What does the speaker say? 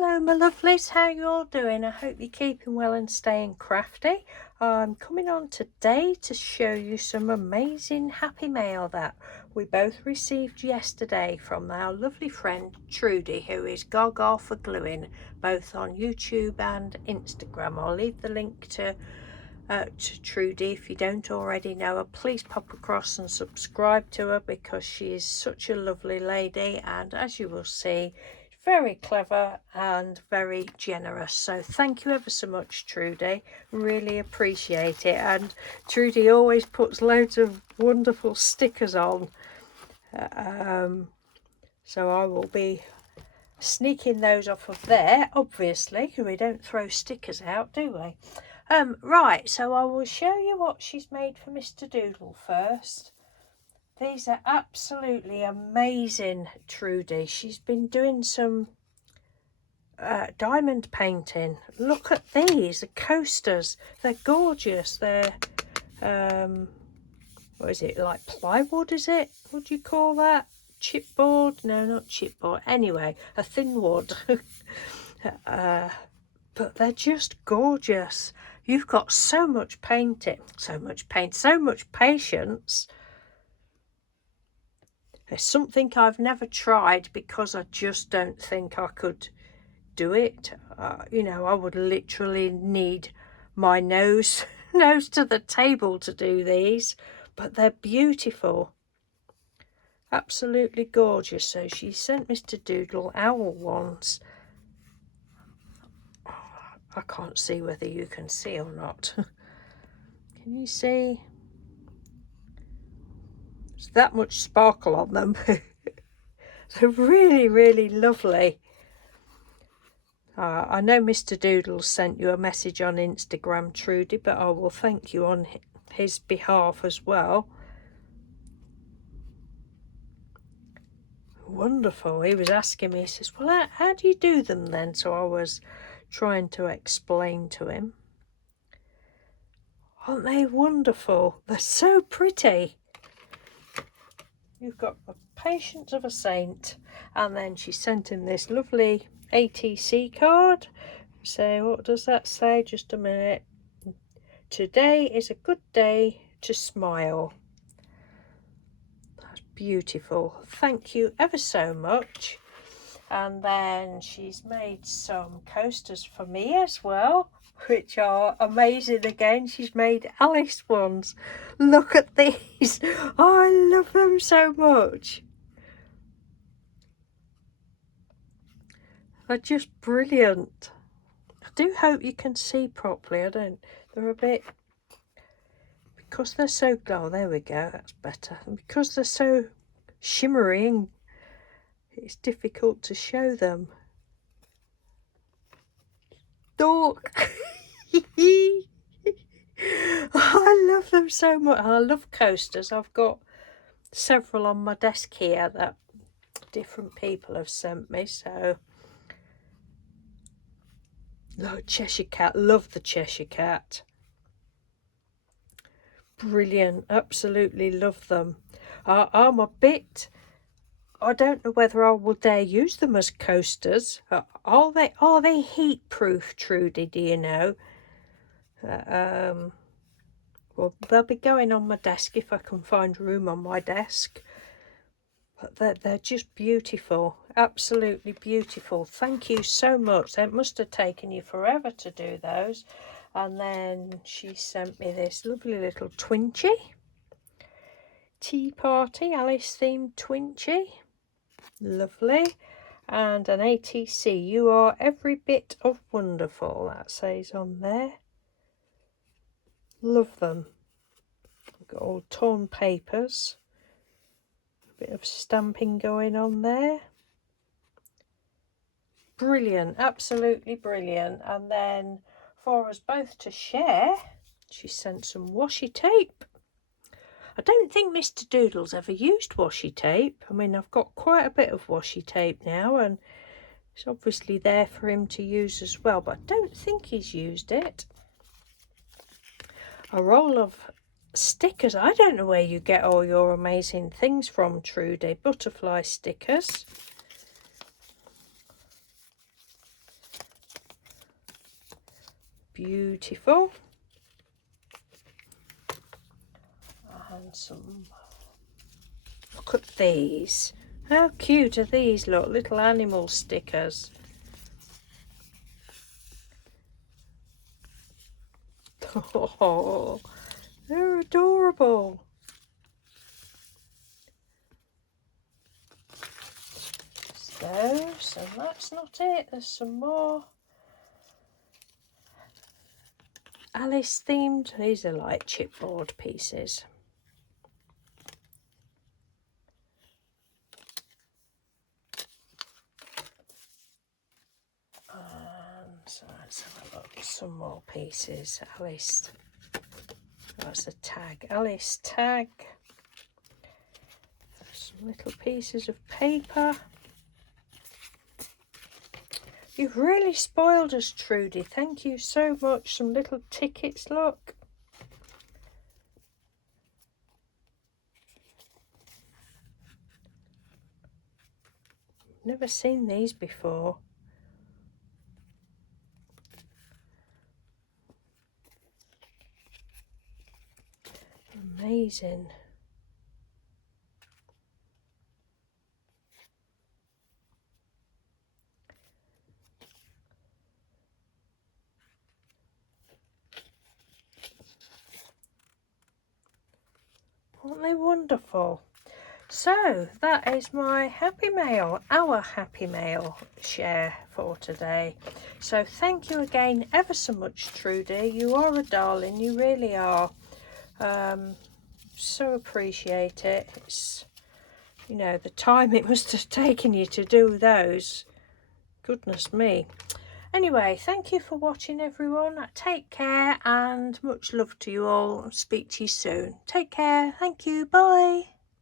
Hello my lovelies, how you all doing? I hope you're keeping well and staying crafty. I'm coming on today to show you some amazing happy mail that we both received yesterday from our lovely friend Trudy, who is Gaga for Gluing, both on YouTube and Instagram. I'll leave the link to Trudy if you don't already know her. Please pop across and subscribe to her because she is such a lovely lady, and as you will see, very clever and very generous. So thank you ever so much, Trudy, really appreciate it. And Trudy always puts loads of wonderful stickers on, so I will be sneaking those off of there, obviously, because we don't throw stickers out, do we? Right, so I will show you what she's made for Mr. Doodle first. These are absolutely amazing, Trudy. She's been doing some diamond painting. Look at these, the coasters. They're gorgeous. They're, what is it, like plywood, is it? What do you call that? Chipboard? No, not chipboard. Anyway, a thin wood. But they're just gorgeous. You've got so much painting, so much patience. It's something I've never tried because I just don't think I could do it. You know, I would literally need my nose to the table to do these, but they're beautiful, absolutely gorgeous. So she sent Mr. Doodle owl ones. I can't see whether you can see or not. Can you see? There's that much sparkle on them. They're really lovely. I know Mr. Doodle sent you a message on Instagram, Trudy, but I will thank you on his behalf as well. Wonderful. He was asking me, he says, well, how do you do them then? So I was trying to explain to him. Aren't they wonderful? They're so pretty. You've got the patience of a saint. And then she sent him this lovely ATC card. So what does that say? Just a minute. Today is a good day to smile. That's beautiful. Thank you ever so much. And then she's made some coasters for me as well, which are amazing. Again, she's made Alice ones. Look at these. Oh, I love them so much. They're just brilliant. I do hope you can see properly. I don't, they're a bit, because they're so, oh, there we go, that's better. And because they're so shimmery and it's difficult to show them. Dork. I love them so much. I love coasters. I've got several on my desk here that different people have sent me. So, oh, Cheshire Cat. Love the Cheshire Cat. Brilliant. Absolutely love them. I'm a bit, I don't know whether I will dare use them as coasters. Are they heat proof, Trudy? Do you know? Well, they'll be going on my desk if I can find room on my desk. But they're just beautiful, absolutely beautiful. Thank you so much. It must have taken you forever to do those. And then she sent me this lovely little Twinchy. Tea Party, Alice themed Twinchy. Lovely. And an ATC, you are every bit of wonderful, that says on there. Love them. Got all torn papers. A bit of stamping going on there. Brilliant, absolutely brilliant. And then for us both to share, she sent some washi tape. I don't think Mr. Doodle's ever used washi tape. I mean, I've got quite a bit of washi tape now, and it's obviously there for him to use as well, but I don't think he's used it. A roll of stickers. I don't know where you get all your amazing things from, Trudy. Butterfly stickers. beautiful. And some, look at these. How cute are these? Look, little animal stickers. Oh, they're adorable. Those, and that's not it. There's some more Alice themed. These are like chipboard pieces. So let's have a look. Some more pieces. Alice. That's a tag. Alice tag. Some little pieces of paper. You've really spoiled us, Trudy. Thank you so much. Some little tickets, look. Never seen these before. Amazing. Aren't they wonderful? So that is my Happy Mail, our Happy Mail share for today. So thank you again ever so much, Trudy. You are a darling, you really are. So appreciate it. It's, you know, the time it must have taken you to do those. Goodness me. Anyway, thank you for watching, everyone. Take care and much love to you all. I'll speak to you soon. Take care. Thank you. Bye.